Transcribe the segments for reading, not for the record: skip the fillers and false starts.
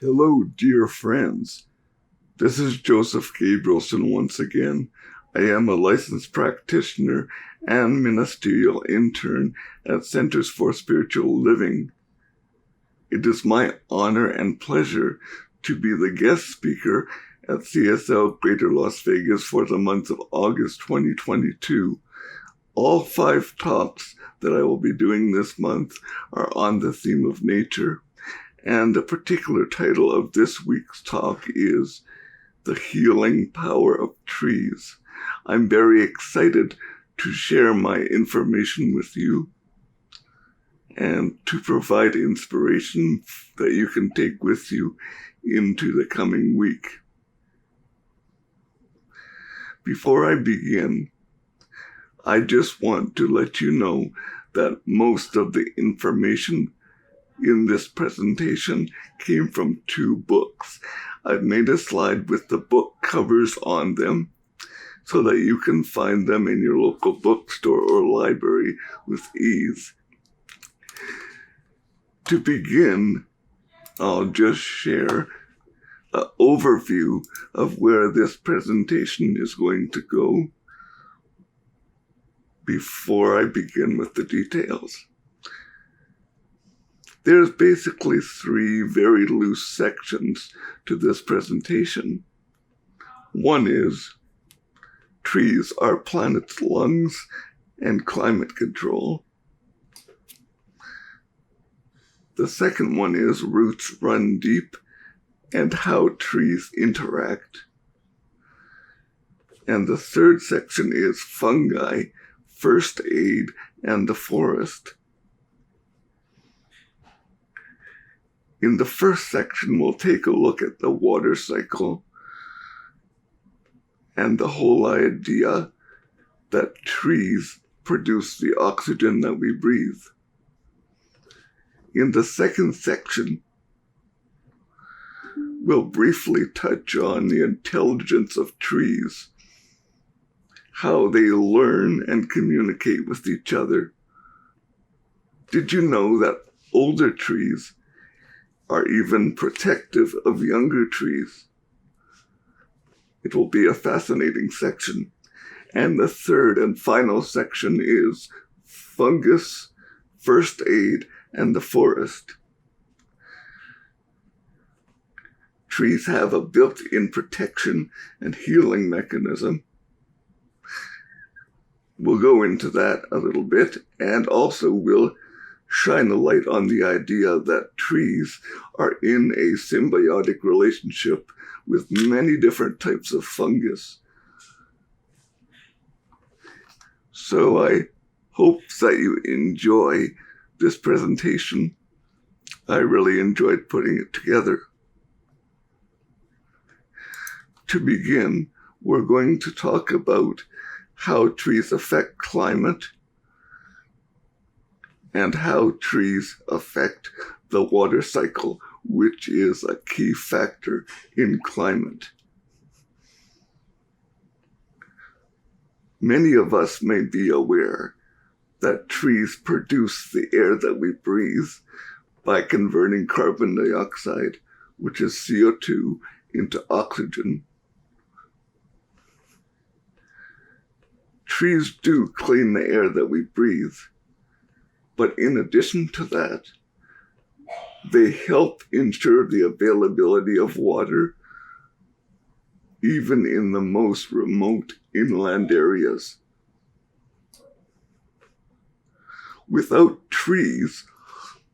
Hello, dear friends. This is Joseph Gabrielson once again. I am a licensed practitioner and ministerial intern at Centers for Spiritual Living. It is my honor and pleasure to be the guest speaker at CSL Greater Las Vegas for the month of August 2022. All 5 talks that I will be doing this month are on the theme of nature. And the particular title of this week's talk is The Healing Power of Trees. I'm very excited to share my information with you and to provide inspiration that you can take with you into the coming week. Before I begin, I just want to let you know that most of the information in this presentation came from 2 books. I've made a slide with the book covers on them so that you can find them in your local bookstore or library with ease. To begin, I'll just share an overview of where this presentation is going to go before I begin with the details. There's basically 3 very loose sections to this presentation. One is trees are planet's lungs and climate control. The second one is roots run deep and how trees interact. And the third section is fungi, first aid, and the forest. In the first section, we'll take a look at the water cycle and the whole idea that trees produce the oxygen that we breathe. In the second section, we'll briefly touch on the intelligence of trees, how they learn and communicate with each other. Did you know that older trees are even protective of younger trees? It will be a fascinating section. And the third and final section is fungus, first aid, and the forest. Trees have a built-in protection and healing mechanism. We'll go into that a little bit, and also we'll shine a light on the idea that trees are in a symbiotic relationship with many different types of fungus. So I hope that you enjoy this presentation. I really enjoyed putting it together. To begin, we're going to talk about how trees affect climate and how trees affect the water cycle, which is a key factor in climate. Many of us may be aware that trees produce the air that we breathe by converting carbon dioxide, which is CO2, into oxygen. Trees do clean the air that we breathe, but in addition to that, they help ensure the availability of water even in the most remote inland areas. Without trees,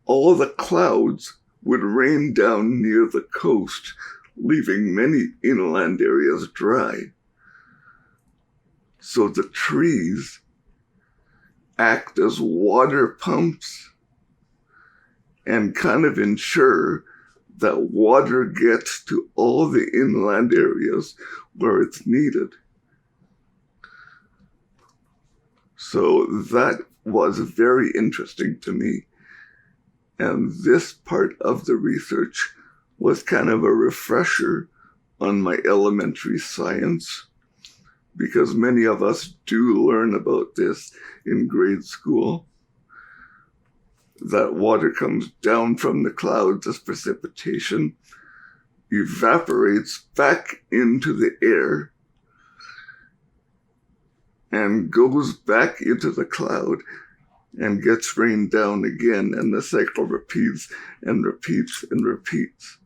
all the clouds would rain down near the coast, leaving many inland areas dry. So the trees act as water pumps and kind of ensure that water gets to all the inland areas where it's needed. So that was very interesting to me. And this part of the research was kind of a refresher on my elementary science, because many of us do learn about this in grade school, that water comes down from the clouds as precipitation evaporates back into the air and goes back into the cloud and gets rained down again, and the cycle repeats and repeats and repeats.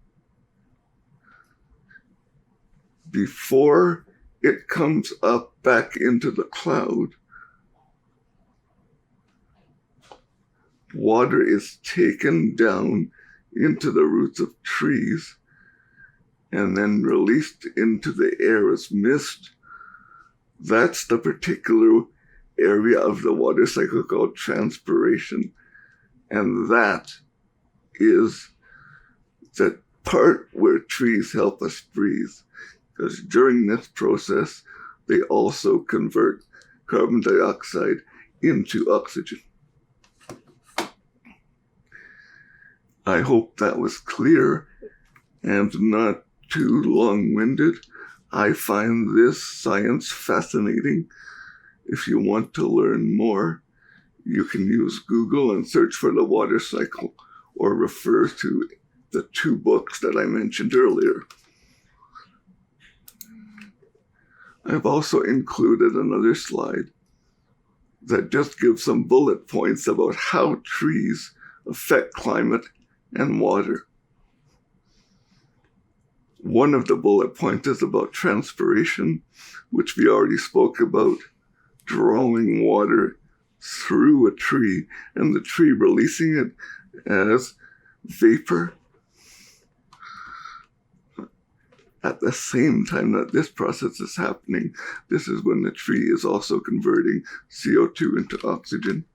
Before it comes up back into the cloud, water is taken down into the roots of trees and then released into the air as mist. That's the particular area of the water cycle called transpiration. And that is the part where trees help us breathe. Because during this process, they also convert carbon dioxide into oxygen. I hope that was clear and not too long-winded. I find this science fascinating. If you want to learn more, you can use Google and search for the water cycle or refer to the 2 books that I mentioned earlier. I've also included another slide that just gives some bullet points about how trees affect climate and water. One of the bullet points is about transpiration, which we already spoke about, drawing water through a tree and the tree releasing it as vapor. At the same time that this process is happening, this is when the tree is also converting CO2 into oxygen.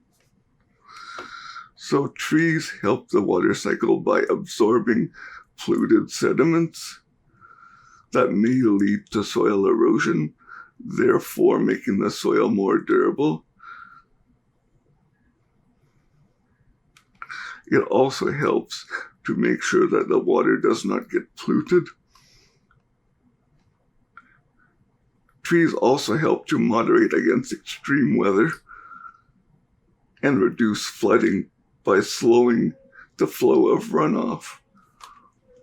So trees help the water cycle by absorbing polluted sediments that may lead to soil erosion, therefore making the soil more durable. It also helps to make sure that the water does not get polluted. Trees also help to moderate against extreme weather and reduce flooding by slowing the flow of runoff.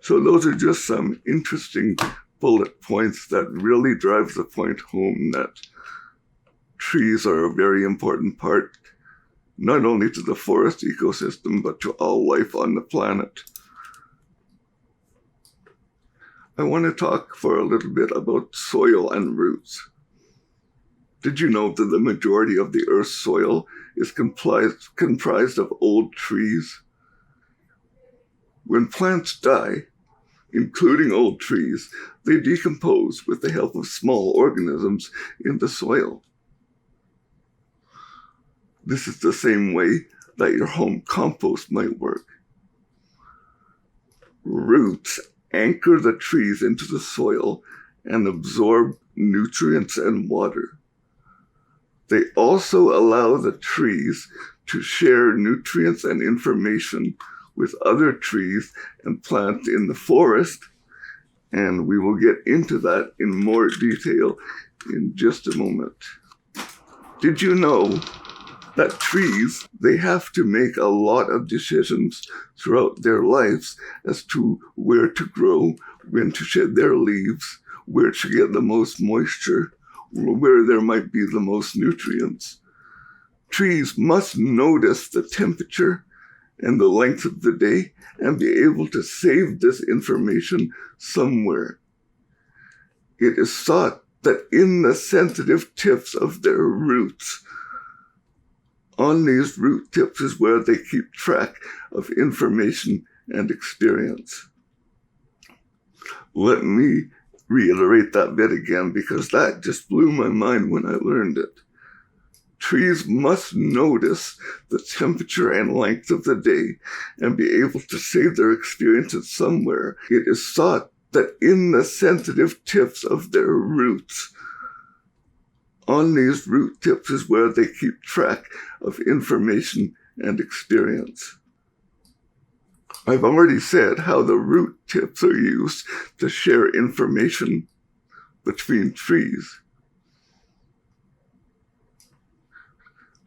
So those are just some interesting bullet points that really drive the point home that trees are a very important part, not only to the forest ecosystem, but to all life on the planet. I want to talk for a little bit about soil and roots. Did you know that the majority of the Earth's soil is comprised of old trees? When plants die, including old trees, they decompose with the help of small organisms in the soil. This is the same way that your home compost might work. Roots anchor the trees into the soil and absorb nutrients and water. They also allow the trees to share nutrients and information with other trees and plants in the forest, and we will get into that in more detail in just a moment. Did you know that trees, they have to make a lot of decisions throughout their lives as to where to grow, when to shed their leaves, where to get the most moisture, where there might be the most nutrients? Trees must notice the temperature and the length of the day and be able to save this information somewhere. It is thought that in the sensitive tips of their roots, on these root tips is where they keep track of information and experience. Let me reiterate that bit again because that just blew my mind when I learned it. Trees must notice the temperature and length of the day and be able to save their experiences somewhere. It is thought that in the sensitive tips of their roots, on these root tips is where they keep track of information and experience. I've already said how the root tips are used to share information between trees.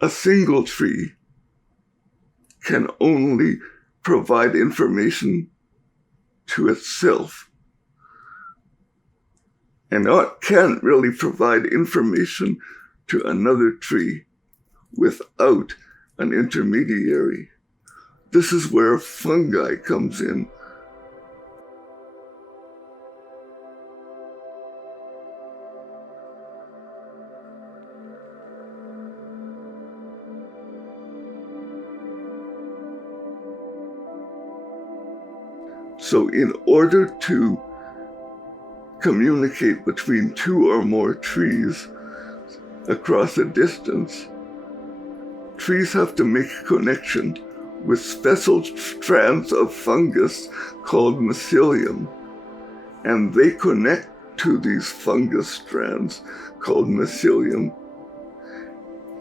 A single tree can only provide information to itself. and it can't really provide information to another tree without an intermediary. This is where fungi comes in. So in order to communicate between two or more trees across a distance, trees have to make a connection with special strands of fungus called mycelium, and they connect to these fungus strands called mycelium,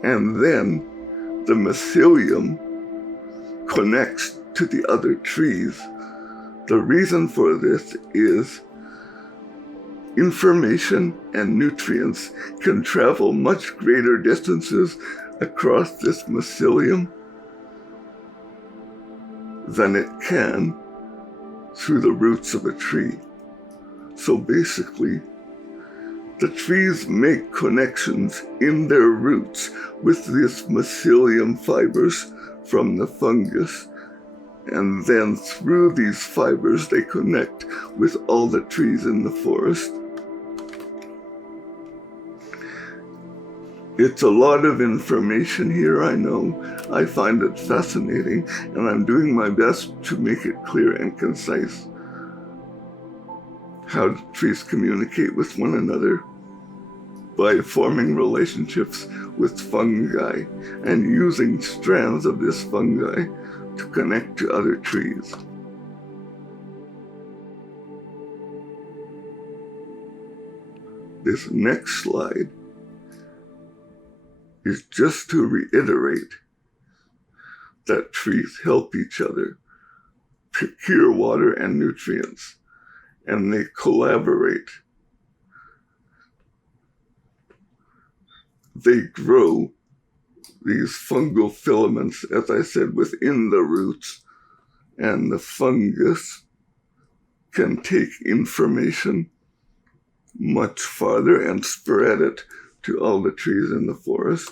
and then the mycelium connects to the other trees. The reason for this is information and nutrients can travel much greater distances across this mycelium than it can through the roots of a tree. So basically, the trees make connections in their roots with these mycelium fibers from the fungus, and then through these fibers they connect with all the trees in the forest. It's a lot of information here, I know. I find it fascinating, and I'm doing my best to make it clear and concise. How do trees communicate with one another? By forming relationships with fungi and using strands of this fungi to connect to other trees. This next slide is just to reiterate that trees help each other procure water and nutrients, and they collaborate. They grow these fungal filaments, as I said, within the roots, and the fungus can take information much farther and spread it to all the trees in the forest.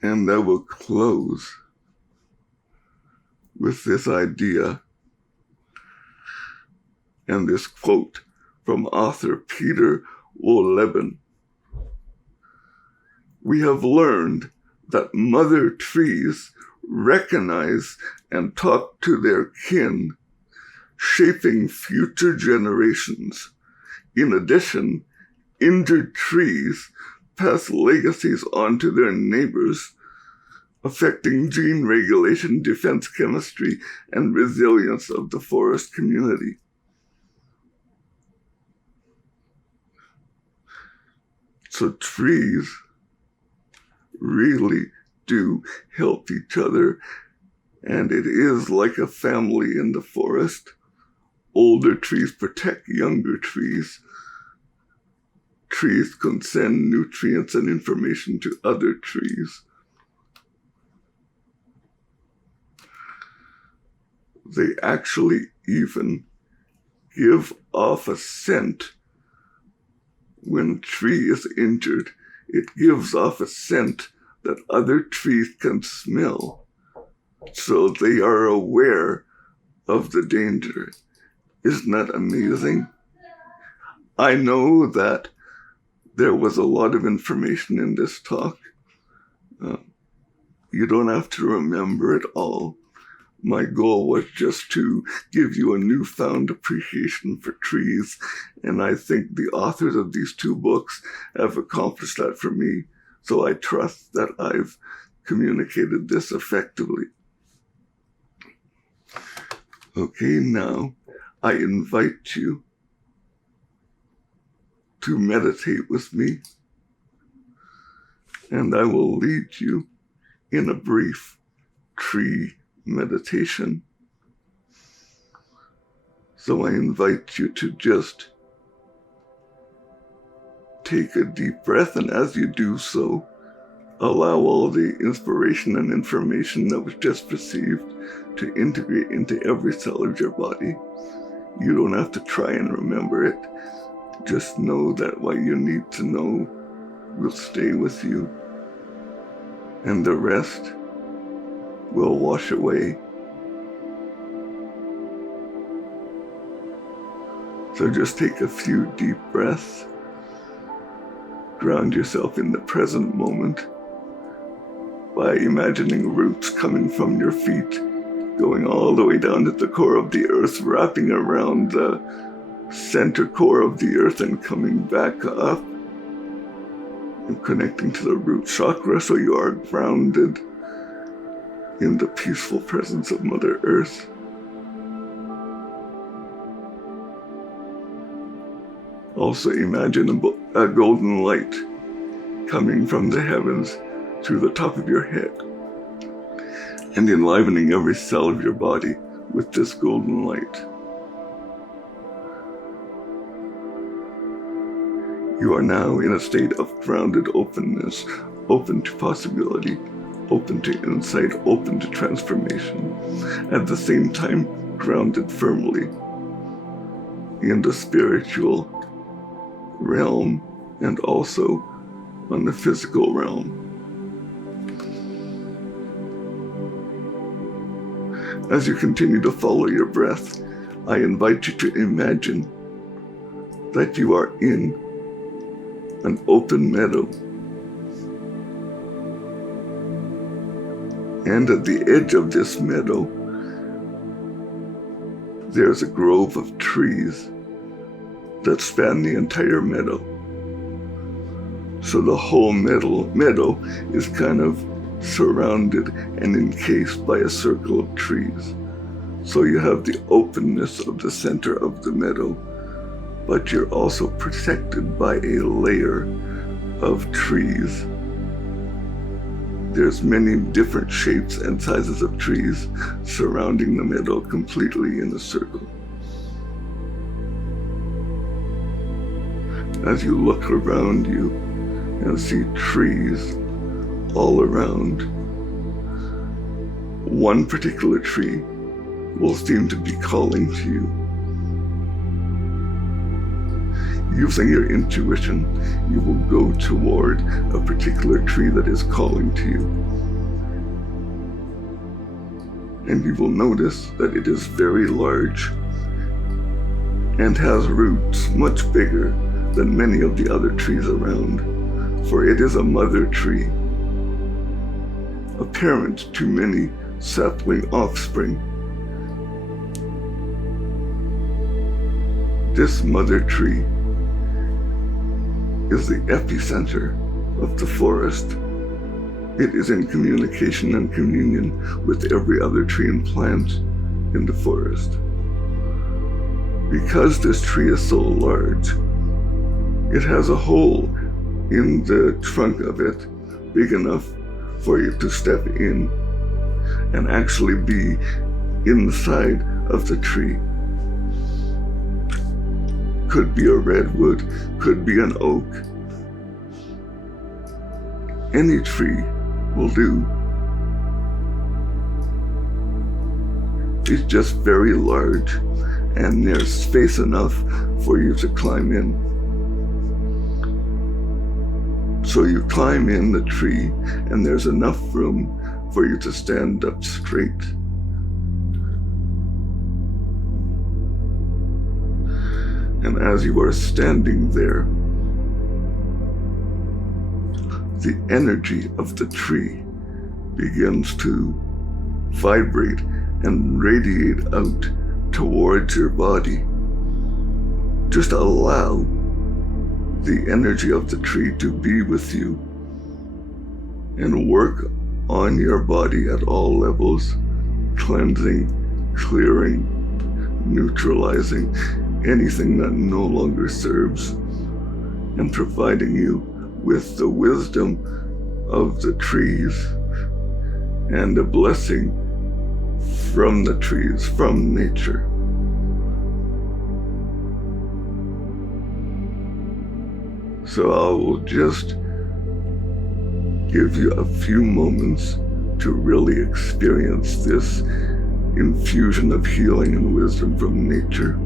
And I will close with this idea and this quote from author Peter Wohlleben. We have learned that mother trees recognize and talk to their kin, shaping future generations. In addition, injured trees pass legacies on to their neighbors, affecting gene regulation, defense chemistry, and resilience of the forest community. So trees really do help each other, and it is like a family in the forest. Older trees protect younger trees. Trees can send nutrients and information to other trees. They actually even give off a scent. When a tree is injured, it gives off a scent that other trees can smell, so they are aware of the danger. Isn't that amazing? I know that there was a lot of information in this talk. You don't have to remember it all. My goal was just to give you a newfound appreciation for trees, and I think the authors of these two books have accomplished that for me. So I trust that I've communicated this effectively. Okay, now I invite you to meditate with me, and I will lead you in a brief tree meditation. So I invite you to just take a deep breath, and as you do so, Allow all the inspiration and information that was just received to integrate into every cell of your body. You don't have to try and remember it. Just know that what you need to know will stay with you, and the rest will wash away. So just take a few deep breaths. Ground yourself in the present moment by imagining roots coming from your feet, going all the way down to the core of the earth, wrapping around the center core of the earth and coming back up and connecting to the root chakra, so you are grounded in the peaceful presence of Mother Earth. Also imagine a golden light coming from the heavens to the top of your head and enlivening every cell of your body with this golden light. You are now in a state of grounded openness, open to possibility, open to insight, open to transformation, at the same time grounded firmly in the spiritual realm and also on the physical realm. As you continue to follow your breath, I invite you to imagine that you are in an open meadow, and at the edge of this meadow there's a grove of trees that span the entire meadow. So the whole meadow is kind of surrounded and encased by a circle of trees. So you have the openness of the center of the meadow, but you're also protected by a layer of trees. There's many different shapes and sizes of trees surrounding the meadow completely in a circle. As you look around you and see trees all around, one particular tree will seem to be calling to you. Using your intuition, you will go toward a particular tree that is calling to you. And you will notice that it is very large and has roots much bigger than many of the other trees around, for it is a mother tree, a parent to many sapling offspring. This mother tree is the epicenter of the forest. It is in communication and communion with every other tree and plant in the forest. Because this tree is so large, it has a hole in the trunk of it big enough for you to step in and actually be inside of the tree. Could be a redwood, could be an oak. Any tree will do. It's just very large, and there's space enough for you to climb in. So you climb in the tree, and there's enough room for you to stand up straight. And as you are standing there, the energy of the tree begins to vibrate and radiate out towards your body. Just allow the energy of the tree to be with you and work on your body at all levels, cleansing, clearing, neutralizing anything that no longer serves, and providing you with the wisdom of the trees and a blessing from the trees, from nature. So I will just give you a few moments to really experience this infusion of healing and wisdom from nature.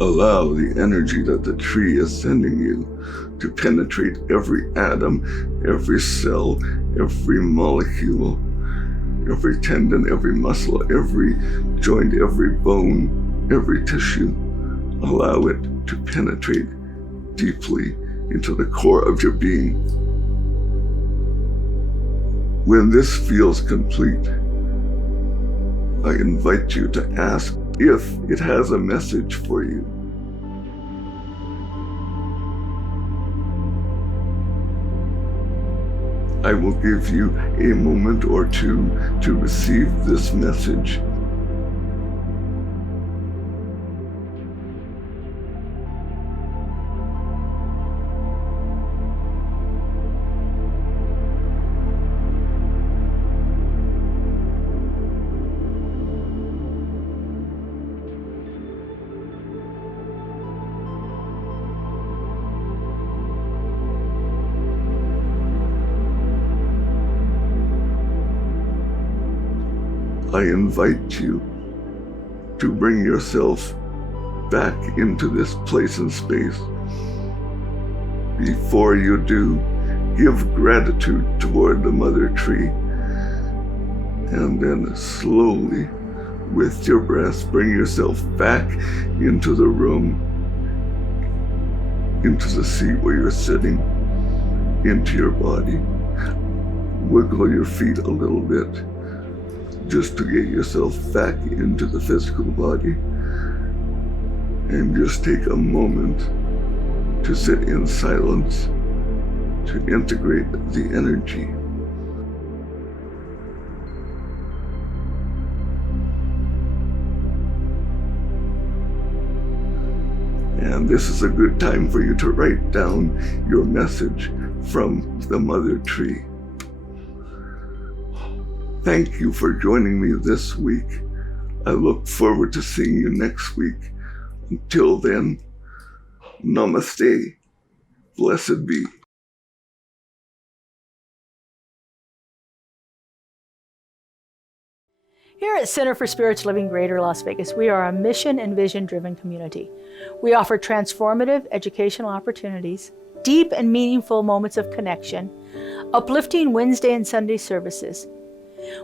Allow the energy that the tree is sending you to penetrate every atom, every cell, every molecule, every tendon, every muscle, every joint, every bone, every tissue. Allow it to penetrate deeply into the core of your being. When this feels complete, I invite you to ask if it has a message for you. I will give you a moment or two to receive this message. I invite you to bring yourself back into this place and space. Before you do, give gratitude toward the mother tree, and then slowly, with your breath, bring yourself back into the room, into the seat where you're sitting, into your body. Wiggle your feet a little bit, just to get yourself back into the physical body, and just take a moment to sit in silence to integrate the energy. And this is a good time for you to write down your message from the mother tree. Thank you for joining me this week. I look forward to seeing you next week. Until then, namaste. Blessed be. Here at Center for Spiritual Living Greater Las Vegas, we are a mission and vision-driven community. We offer transformative educational opportunities, deep and meaningful moments of connection, uplifting Wednesday and Sunday services.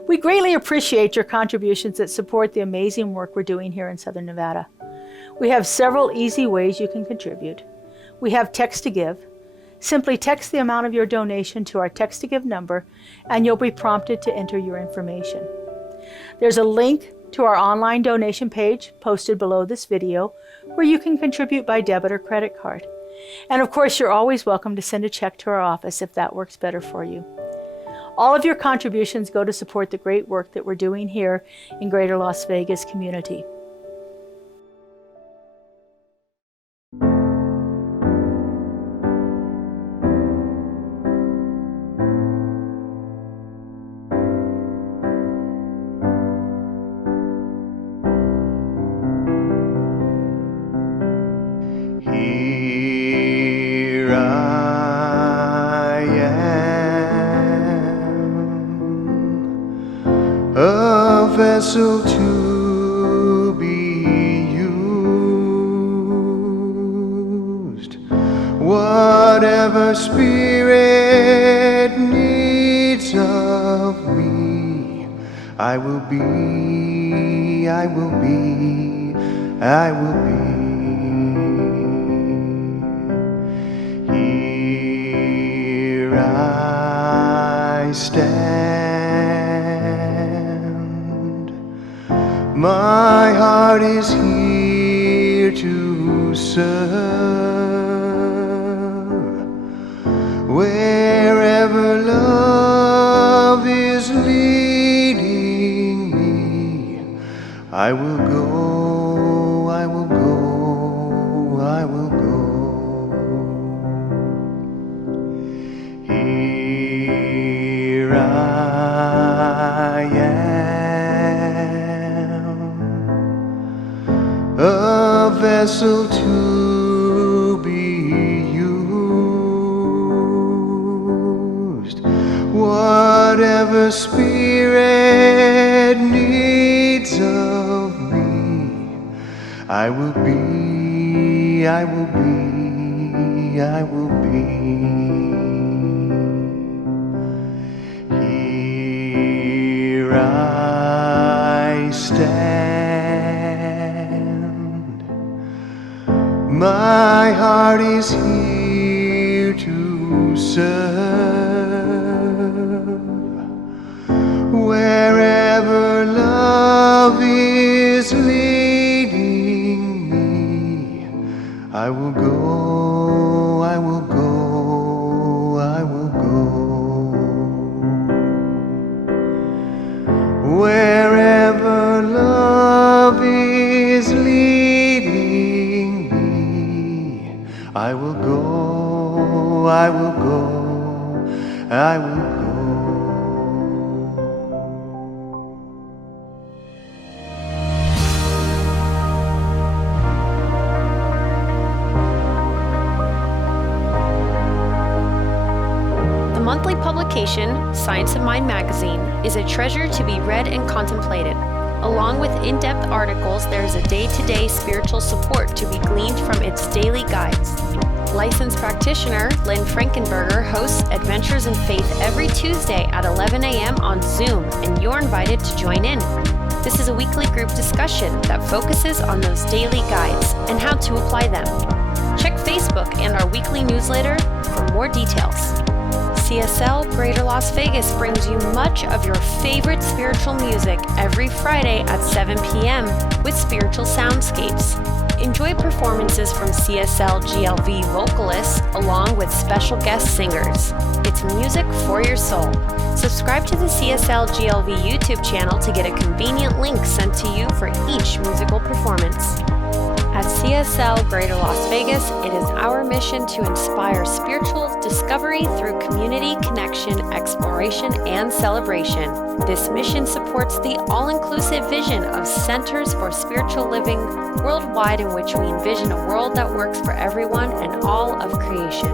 We greatly appreciate your contributions that support the amazing work we're doing here in Southern Nevada. We have several easy ways you can contribute. We have text to give. Simply text the amount of your donation to our text to give number, and you'll be prompted to enter your information. There's a link to our online donation page posted below this video where you can contribute by debit or credit card. And of course, you're always welcome to send a check to our office if that works better for you. All of your contributions go to support the great work that we're doing here in Greater Las Vegas community. Here I am, a vessel to be used. Whatever Spirit needs of me, I will be, I will be, I will be. Here I stand. My heart is here to serve. Wherever love is leading me, I will go, I will go, I will go. Here I am. vessel to be used. Whatever Spirit needs of me, I will be, I will be, I will be. Here I stand. My heart is here to serve. Wherever love is leading me, I will go, I will go, I will go. Wherever love is leading me, I will go, I will go, I will go. The monthly publication, Science of Mind magazine, is a treasure to be read and contemplated. Along with in-depth articles, there is a day-to-day spiritual support to be gleaned from its daily guides. Licensed practitioner Lynn Frankenberger hosts Adventures in Faith every Tuesday at 11 a.m. on Zoom, and you're invited to join in. This is a weekly group discussion that focuses on those daily guides and how to apply them. Check Facebook and our weekly newsletter for more details. CSL Greater Las Vegas brings you much of your favorite spiritual music every Friday at 7 p.m. with spiritual soundscapes. Enjoy performances from CSLGLV vocalists along with special guest singers. It's music for your soul. Subscribe to the CSLGLV YouTube channel to get a convenient link sent to you for each musical performance. At CSL Greater Las Vegas, it is our mission to inspire spiritual discovery through community connection, exploration, and celebration. This mission supports the all-inclusive vision of Centers for Spiritual Living worldwide, in which we envision a world that works for everyone and all of creation.